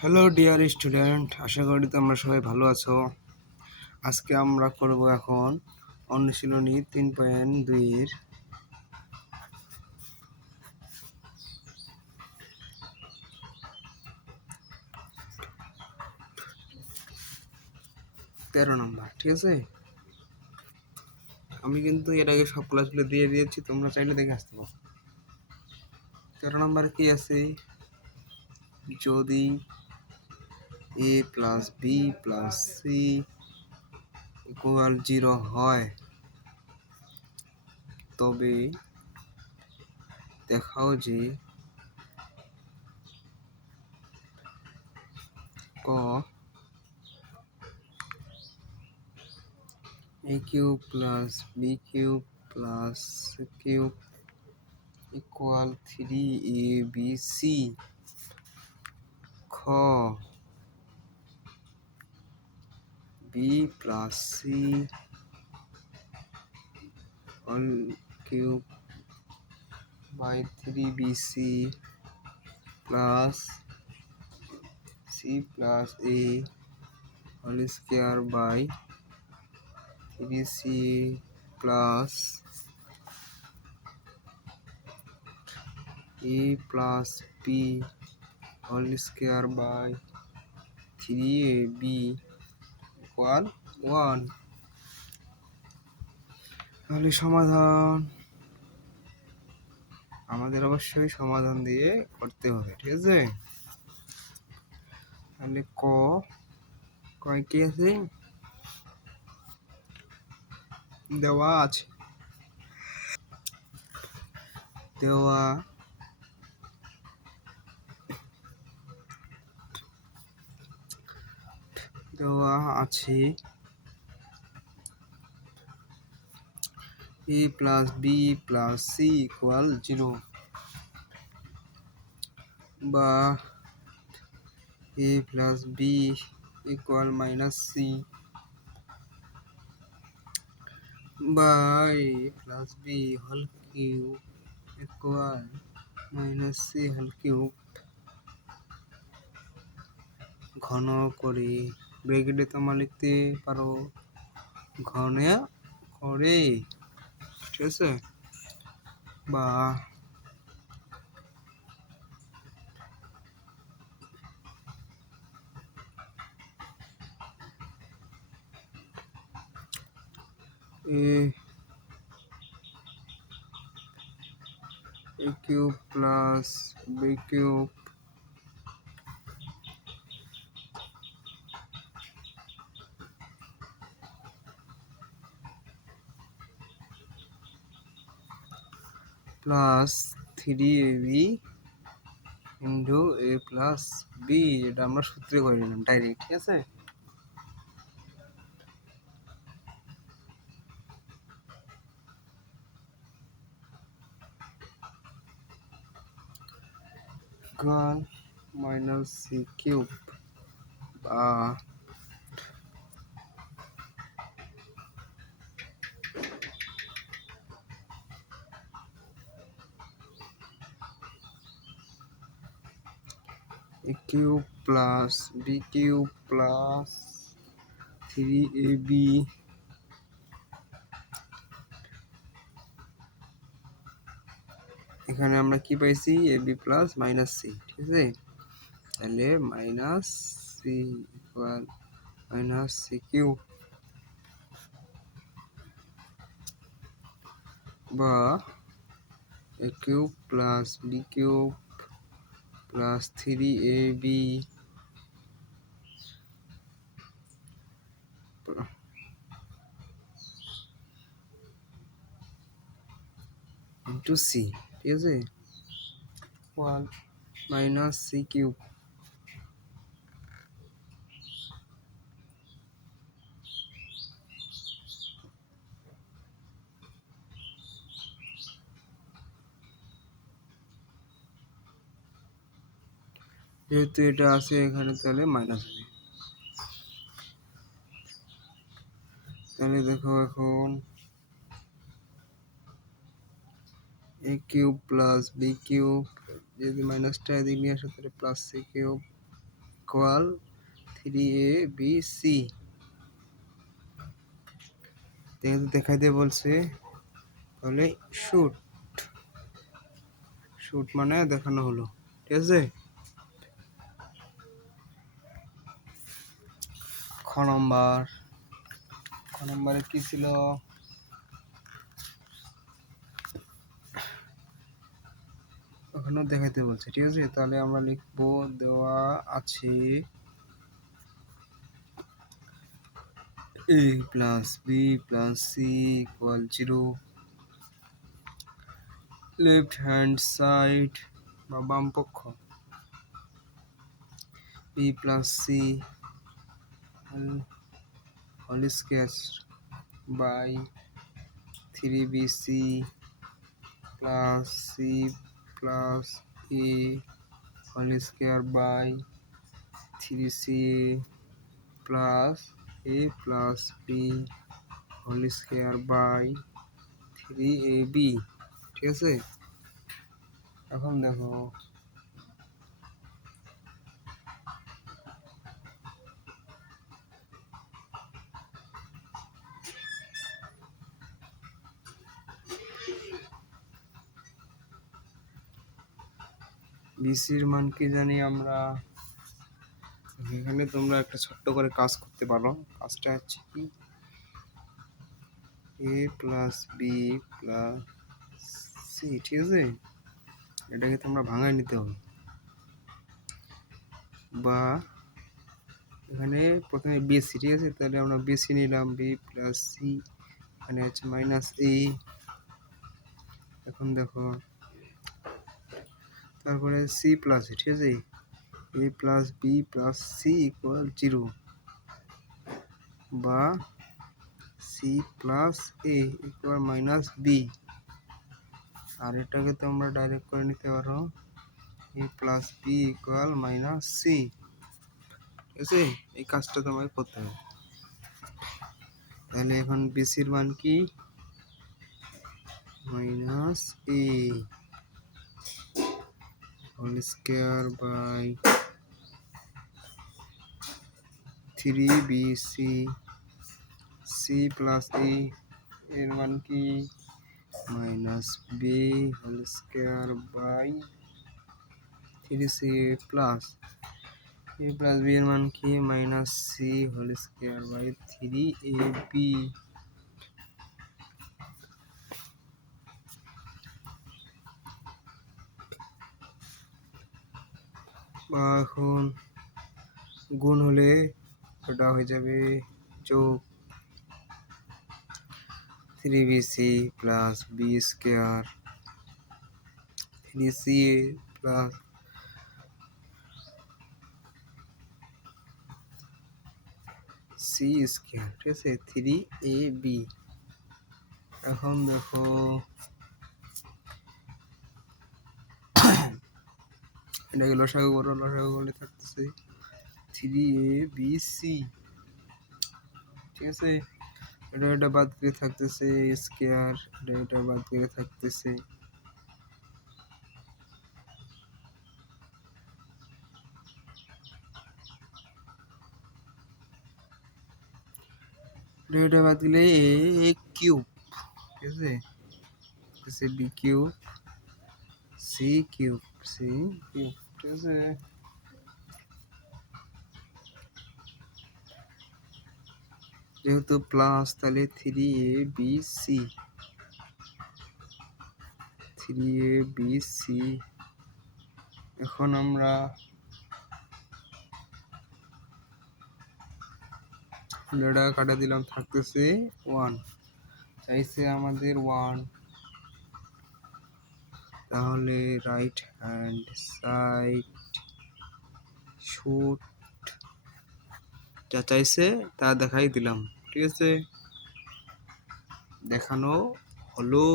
Hello dear student, আশা করি তোমরা সবাই ভালো আছো। আজকে আমরা করব এখন অনুশীলনী 3.2-এর 13 নম্বর। ঠিক আছে, আমি কিন্তু এর আগে সব ক্লাসগুলো দিয়ে দিয়েছি, তোমরা চাইলে দেখে আসতে পারো। 13 নম্বরে কি আছে? যদি a plus B plus C equal 0 হয় তবে দেখাও যে ক a cube plus B cube plus C cube equal 3abc, খ B plus C whole cube by 3bc plus C plus A whole square by 3c plus A plus B whole square by 3ab equal 1। তাহলে সমাধান আমাদের অবশ্যই সমাধান দিয়ে করতে হবে। ঠিক আছে, তাহলে কয় কি আছে দেওয়া আছে, দেওয়া আছে a plus B plus C equal 0 বা a plus B equal minus C বা a plus B whole cube equal minus C whole cube ঘন করে ব্র্যাকেটে তোমরা লিখতে পারো ঘন করে। ঠিক আছে, বা a cube plus B cube plus 3ab into A plus B, এটা আমরা সূত্রে করে নিলাম ডাইরেক্ট। ঠিক আছে, ইকুয়াল মাইনাস সি কিউব বা a cube plus B cube plus 3ab এখানে আমরা কি পাইছি ab প্লাস মাইনাস সি। ঠিক আছে, তাহলে minus C equal minus C cube বা a cube plus B cube plus 3ab into C. ঠিক আছে, ওয়ান মাইনাস সি কিউব যেহেতু এটা আছে এখানে তাহলে মাইনাস হবে। তাহলে দেখো এখন a cube plus B cube যদি মাইনাসটা এদিকে নিয়ে আসো তাহলে plus C cube equal 3ABC। যেহেতু দেখাইতে বলছে তাহলে শুট শুট মানে দেখানো হলো, ঠিক আছে। খ নম্বরে কি ছিল, ওখানেও দেখাইতে বলছে, ঠিক আছে। তাহলে আমরা লিখবো দেওয়া আছে a plus b plus c equal 0, left hand side বা বাম পক্ষ b plus c whole square by 3bc plus c plus a whole square by 3ca plus a plus b whole square by 3ab, ঠিক আছে। এখন দেখো বিসির মান কি জানি আমরা, এখানে তোমরা একটা ছোট্ট করে কাজ করতে পারো। কাজটা হচ্ছে কি, a plus B plus C, ঠিক আছে। এটাকে তোমরা ভাঙায় নিতে হবে, বা এখানে প্রথমে বিসি, ঠিক আছে। তাহলে আমরা বিসি নিলাম, বি প্লাস সি, এখানে আছে মাইনাস এ। এখন দেখো তারপরে সি প্লাস, ঠিক আছে, A plus B plus C equal 0, বা C plus A equal minus B. আর এটাকে তোমরা ডাইরেক্ট করে নিতে পারো, A plus B equal minus C, ঠিক আছে। এই কাজটা তোমাকে করতে হবে। তাহলে এখন বিসির মান কি, minus A whole square by 3bc, C plus A এর মান কি, minus B whole square by 3c plus A plus B এর মান কি, minus C whole square by 3ab। বা এখন গুণ হলে ওটা হয়ে যাবে যোগ 3bc plus B square 3ca plus C square, ঠিক আছে, 3ab। এখন দেখো এটাকে লসাগু করো, লসাগু করলে থাকতেছে 3abc, ঠিক আছে। এটা বাদ করে থাকতেছে স্কয়ার, এটা বাদ করে থাকতেছে এটা বাদ দিলে এ কিউব, ঠিক আছে, বি কিউব সি কিউব, ঠিক আছে। যেহেতু প্লাস তাহলে 3abc। এখন আমরা এটা কাটা দিলাম, থাকতেছে 1, চাইছে আমাদের 1, তাহলে রাইট হ্যান্ড সাইড শুট যা চাইছে তা দেখাই দিলাম, ঠিক আছে, দেখানো হলো।